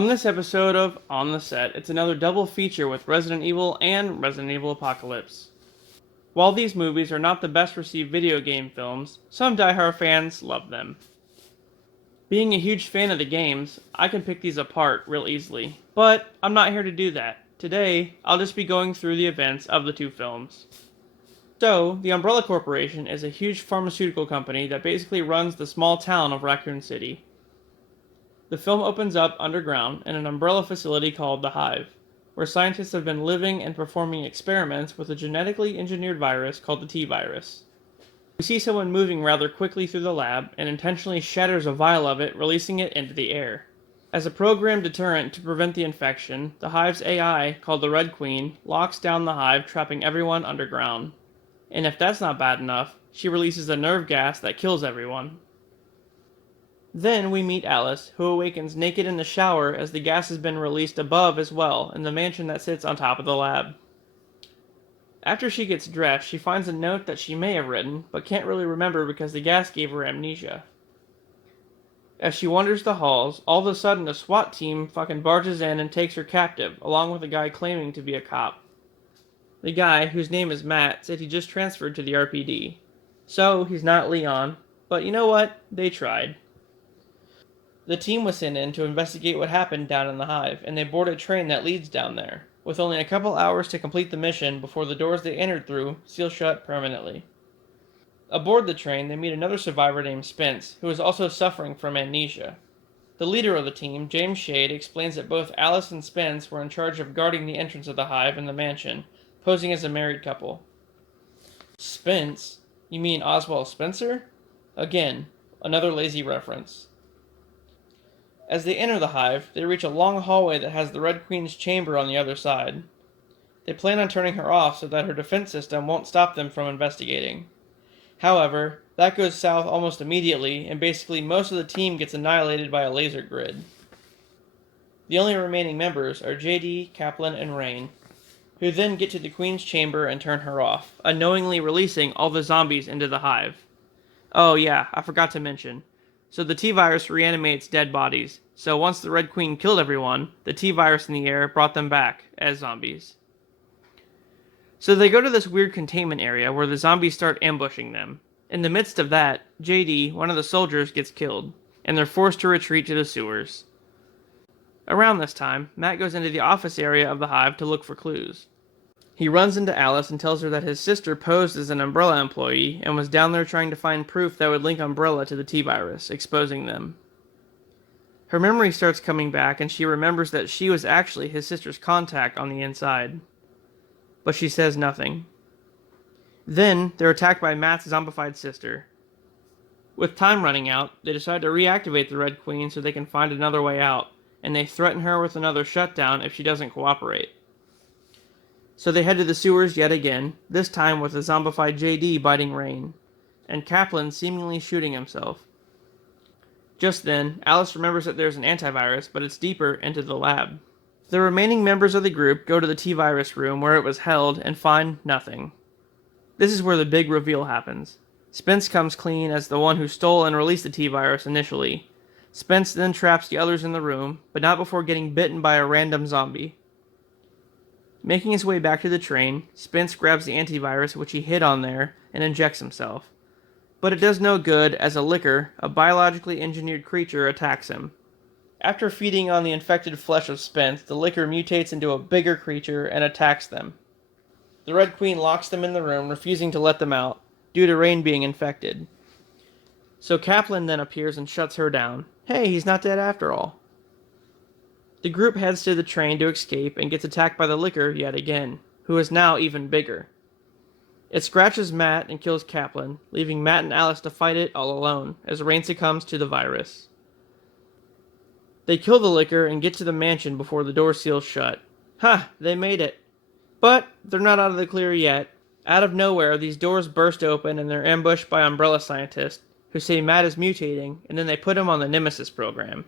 On this episode of On the Set, it's another double feature with Resident Evil and Resident Evil Apocalypse. While these movies are not the best received video game films, some die-hard fans love them. Being a huge fan of the games, I can pick these apart real easily, but I'm not here to do that. Today, I'll just be going through the events of the two films. So, the Umbrella Corporation is a huge pharmaceutical company that basically runs the small town of Raccoon City. The film opens up underground in an umbrella facility called the Hive, where scientists have been living and performing experiments with a genetically engineered virus called the T-virus. We see someone moving rather quickly through the lab and intentionally shatters a vial of it, releasing it into the air. As a programmed deterrent to prevent the infection, the Hive's AI, called the Red Queen, locks down the Hive, trapping everyone underground. And if that's not bad enough, she releases a nerve gas that kills everyone. Then we meet Alice, who awakens naked in the shower as the gas has been released above as well in the mansion that sits on top of the lab. After she gets dressed, she finds a note that she may have written, but can't really remember because the gas gave her amnesia. As she wanders the halls, all of a sudden a SWAT team fucking barges in and takes her captive, along with a guy claiming to be a cop. The guy, whose name is Matt, said he just transferred to the RPD. So, he's not Leon, but you know what? They tried. The team was sent in to investigate what happened down in the Hive, and they board a train that leads down there, with only a couple hours to complete the mission before the doors they entered through seal shut permanently. Aboard the train, they meet another survivor named Spence, who is also suffering from amnesia. The leader of the team, James Shade, explains that both Alice and Spence were in charge of guarding the entrance of the Hive and the mansion, posing as a married couple. Spence? You mean Oswald Spencer? Again, another lazy reference. As they enter the Hive, they reach a long hallway that has the Red Queen's chamber on the other side. They plan on turning her off so that her defense system won't stop them from investigating. However, that goes south almost immediately, and basically most of the team gets annihilated by a laser grid. The only remaining members are JD, Kaplan, and Rain, who then get to the Queen's chamber and turn her off, unknowingly releasing all the zombies into the Hive. Oh yeah, I forgot to mention. So the T-virus reanimates dead bodies, so once the Red Queen killed everyone, the T-virus in the air brought them back as zombies. So they go to this weird containment area where the zombies start ambushing them. In the midst of that, JD, one of the soldiers, gets killed, and they're forced to retreat to the sewers. Around this time, Matt goes into the office area of the Hive to look for clues. He runs into Alice and tells her that his sister posed as an Umbrella employee and was down there trying to find proof that would link Umbrella to the T-virus, exposing them. Her memory starts coming back and she remembers that she was actually his sister's contact on the inside. But she says nothing. Then, they're attacked by Matt's zombified sister. With time running out, they decide to reactivate the Red Queen so they can find another way out, and they threaten her with another shutdown if she doesn't cooperate. So they head to the sewers yet again, this time with a zombified JD biting Rain, and Kaplan seemingly shooting himself. Just then, Alice remembers that there's an antivirus, but it's deeper into the lab. The remaining members of the group go to the T-virus room where it was held and find nothing. This is where the big reveal happens. Spence comes clean as the one who stole and released the T-virus initially. Spence then traps the others in the room, but not before getting bitten by a random zombie. Making his way back to the train, Spence grabs the antivirus which he hid on there and injects himself. But it does no good as a licker, a biologically engineered creature, attacks him. After feeding on the infected flesh of Spence, the licker mutates into a bigger creature and attacks them. The Red Queen locks them in the room, refusing to let them out, due to Rain being infected. So Kaplan then appears and shuts her down. Hey, he's not dead after all. The group heads to the train to escape and gets attacked by the licker yet again, who is now even bigger. It scratches Matt and kills Kaplan, leaving Matt and Alice to fight it all alone, as Rain succumbs to the virus. They kill the licker and get to the mansion before the door seals shut. Ha! They made it! But they're not out of the clear yet. Out of nowhere, these doors burst open and they're ambushed by Umbrella scientists, who say Matt is mutating, and then they put him on the Nemesis program.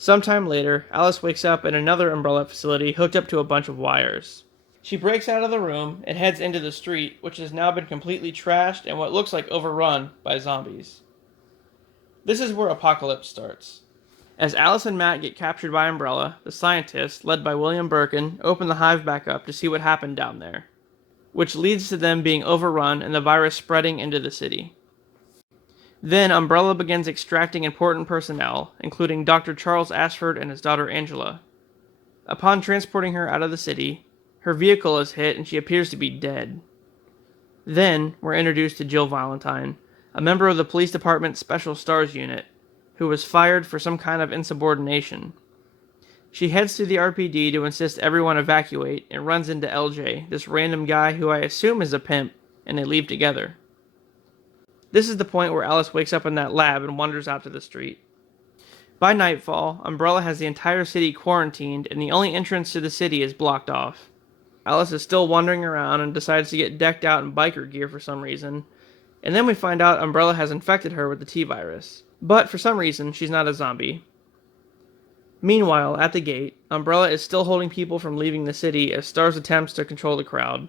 Sometime later, Alice wakes up in another Umbrella facility hooked up to a bunch of wires. She breaks out of the room and heads into the street, which has now been completely trashed and what looks like overrun by zombies. This is where Apocalypse starts. As Alice and Matt get captured by Umbrella, the scientists, led by William Birkin, open the hive back up to see what happened down there, which leads to them being overrun and the virus spreading into the city. Then Umbrella begins extracting important personnel, including Dr. Charles Ashford and his daughter Angela. Upon transporting her out of the city, her vehicle is hit and she appears to be dead. Then we're introduced to Jill Valentine, a member of the police department's Special Stars unit, who was fired for some kind of insubordination. She heads to the RPD to insist everyone evacuate and runs into LJ, this random guy who I assume is a pimp, and they leave together. This is the point where Alice wakes up in that lab and wanders out to the street. By nightfall, Umbrella has the entire city quarantined and the only entrance to the city is blocked off. Alice is still wandering around and decides to get decked out in biker gear for some reason, and then we find out Umbrella has infected her with the T-virus. But for some reason, she's not a zombie. Meanwhile, at the gate, Umbrella is still holding people from leaving the city as Stars attempts to control the crowd.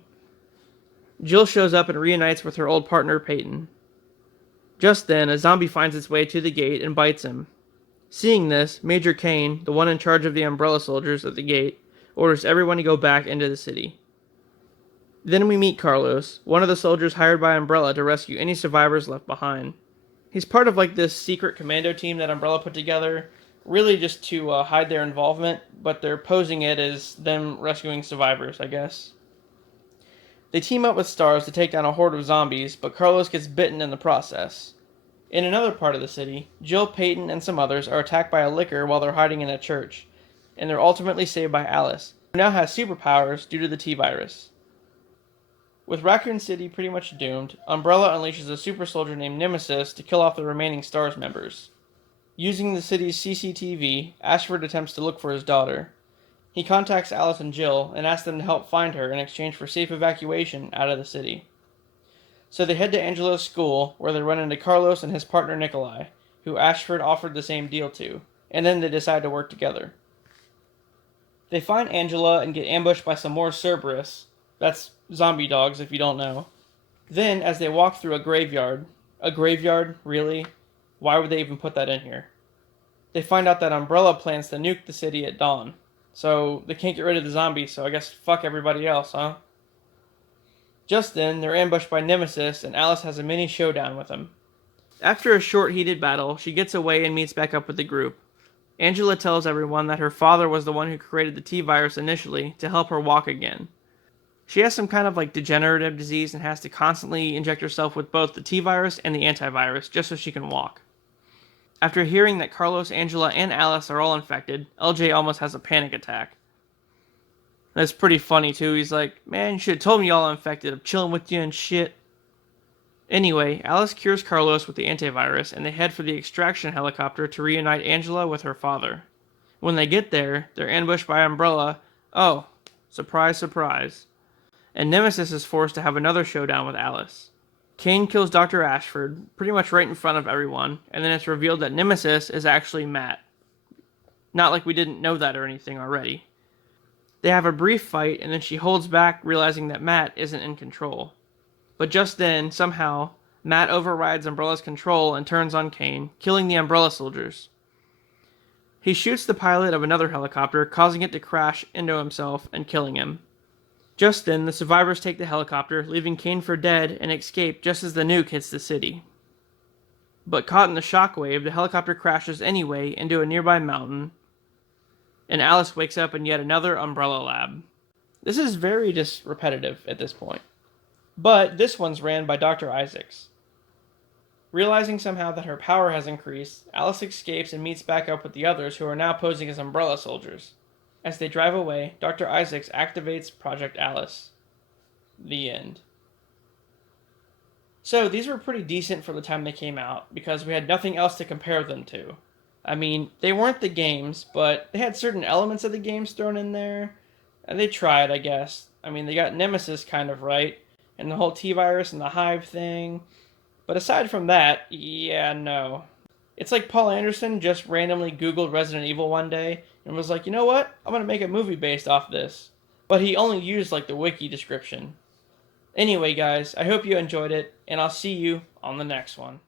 Jill shows up and reunites with her old partner Peyton. Just then, a zombie finds its way to the gate and bites him. Seeing this, Major Kane, the one in charge of the Umbrella soldiers at the gate, orders everyone to go back into the city. Then we meet Carlos, one of the soldiers hired by Umbrella to rescue any survivors left behind. He's part of this secret commando team that Umbrella put together, really just to hide their involvement, but they're posing it as them rescuing survivors, I guess. They team up with Stars to take down a horde of zombies, but Carlos gets bitten in the process. In another part of the city, Jill, Peyton, and some others are attacked by a licker while they're hiding in a church, and they're ultimately saved by Alice, who now has superpowers due to the T-virus. With Raccoon City pretty much doomed, Umbrella unleashes a super soldier named Nemesis to kill off the remaining Stars members. Using the city's CCTV, Ashford attempts to look for his daughter. He contacts Alice and Jill and asks them to help find her in exchange for safe evacuation out of the city. So they head to Angela's school, where they run into Carlos and his partner Nikolai, who Ashford offered the same deal to, and then they decide to work together. They find Angela and get ambushed by some more Cerberus. That's zombie dogs, if you don't know. Then, as they walk through a graveyard, really? Why would they even put that in here? They find out that Umbrella plans to nuke the city at dawn. So, they can't get rid of the zombies, so I guess fuck everybody else, huh? Just then, they're ambushed by Nemesis, and Alice has a mini showdown with him. After a short heated battle, she gets away and meets back up with the group. Angela tells everyone that her father was the one who created the T-virus initially to help her walk again. She has some kind of degenerative disease and has to constantly inject herself with both the T-virus and the antivirus just so she can walk. After hearing that Carlos, Angela, and Alice are all infected, LJ almost has a panic attack. That's pretty funny too. He's like, man, you should have told me y'all infected. I'm chilling with you and shit. Anyway, Alice cures Carlos with the antivirus and they head for the extraction helicopter to reunite Angela with her father. When they get there, they're ambushed by Umbrella. Oh, surprise, surprise. And Nemesis is forced to have another showdown with Alice. Kane kills Dr. Ashford, pretty much right in front of everyone, and then it's revealed that Nemesis is actually Matt. Not like we didn't know that or anything already. They have a brief fight, and then she holds back, realizing that Matt isn't in control. But just then, somehow, Matt overrides Umbrella's control and turns on Kane, killing the Umbrella soldiers. He shoots the pilot of another helicopter, causing it to crash into himself and killing him. Just then, the survivors take the helicopter, leaving Kane for dead, and escape just as the nuke hits the city. But caught in the shockwave, the helicopter crashes anyway into a nearby mountain, and Alice wakes up in yet another Umbrella lab. This is very just repetitive at this point. But this one's ran by Dr. Isaacs. Realizing somehow that her power has increased, Alice escapes and meets back up with the others who are now posing as Umbrella soldiers. As they drive away, Dr. Isaacs activates Project Alice. The end. So, these were pretty decent for the time they came out, because we had nothing else to compare them to. I mean, they weren't the games, but they had certain elements of the games thrown in there, and they tried, I guess. I mean, they got Nemesis kind of right, and the whole T-virus and the Hive thing. But aside from that, yeah, no. It's like Paul Anderson just randomly Googled Resident Evil one day, and was like, you know what? I'm going to make a movie based off this. But he only used the wiki description. Anyway, guys, I hope you enjoyed it, and I'll see you on the next one.